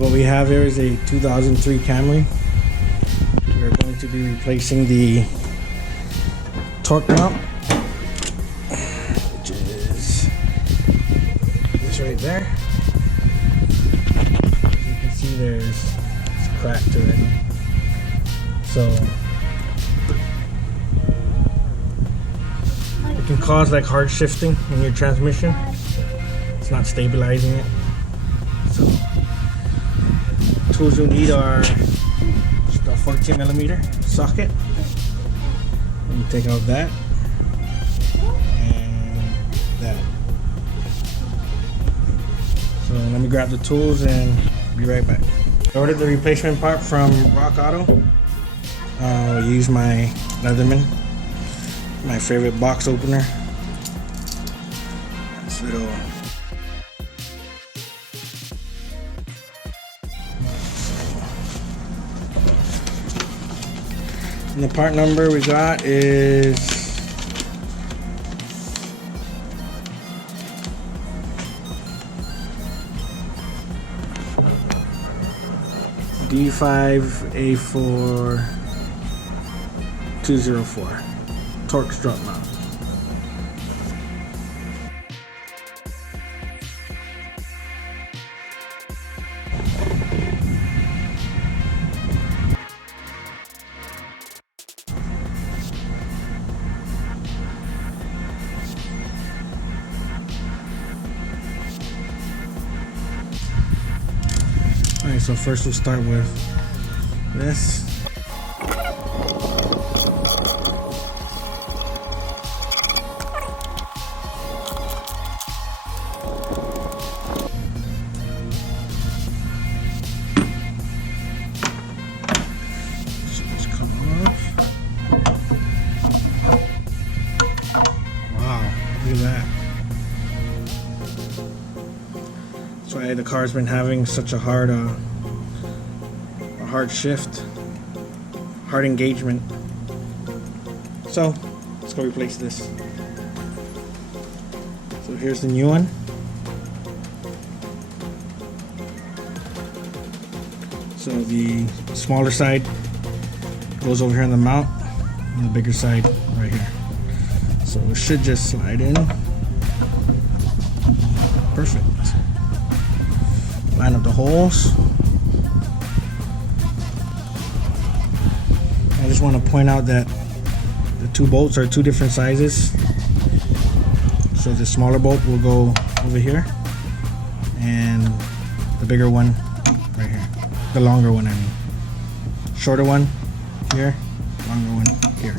what we have here is a 2003 Camry. We're going to be replacing the torque mount, which is this right there. As you can see, it's cracked already. So it can cause like hard shifting in your transmission. It's not stabilizing it. So tools you'll need are just a 14mm socket. Let me take out that and that. So let me grab the tools and be right back. I ordered the replacement part from Rock Auto. I'll use my Leatherman, my favorite box opener. This little and the part number we got is D5A4204 torque strut mount. Alright, so first we'll start with this. Just come off. Wow, look at that. That's why the car's been having such a hard shift, hard engagement. So let's go replace this. So here's the new one. So the smaller side goes over here on the mount, and the bigger side right here. So it should just slide in. Perfect. Line up the holes. I just want to point out that the two bolts are two different sizes. So the smaller bolt will go over here, and the bigger one right here. The longer one, I mean. Shorter one here, longer one here.